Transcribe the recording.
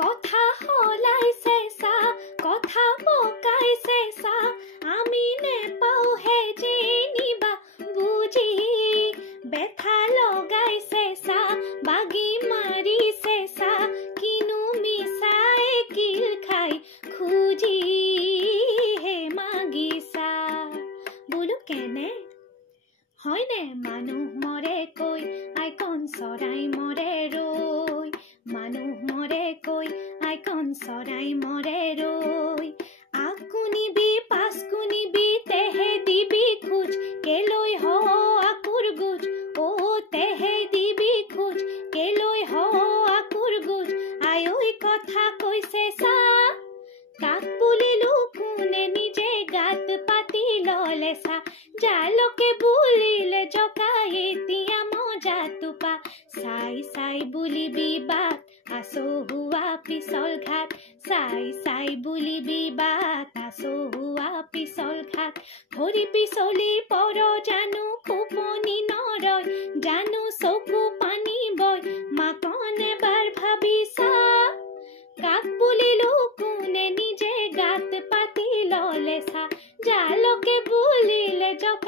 কথা হলাইছে চা কথা পকাইছে চা আমি নেপাও হে যেনিবা বুজি বেথা লগাইছে চা বাগি মাৰিছে চা কিনো মিছাই কিল খাই খুজি হে মাগিছা বোলো কেনে হয়নে মানুহ মৰে কৈ আইকন চৰাই মৰে ৰৈ মানুহ মৰে কৈ আইকন চৰাই মৰে ৰৈ আকুনিবি পাছকুনিবি তেহে দিবি খোজ কেলৈ হ আকুৰ গুজ অ তেহে দিবি খোজ কেলৈ হ আকুৰ গুজ আয়ৈ কথা কৈছে চা কাক বুলিলো কোনে নিজে গাত পাতি ললে চা জালকে বুলিলে জকাই এতিয়া মজা টোপা চাই চাই বুলিবি বাট আচহুৱা পিছল ঘাট চাই চাই বুলিবি বাট আচহুৱা পিছল ঘাট ভৰি পিছলি পৰ জানো খুপনি নৰয় জানো চকু পানী বয় মাকন এবাৰ ভাবিছা কাক বুলিলো কোনে নিজে গাত পাতি ললে চা জালকে বুলিলে জক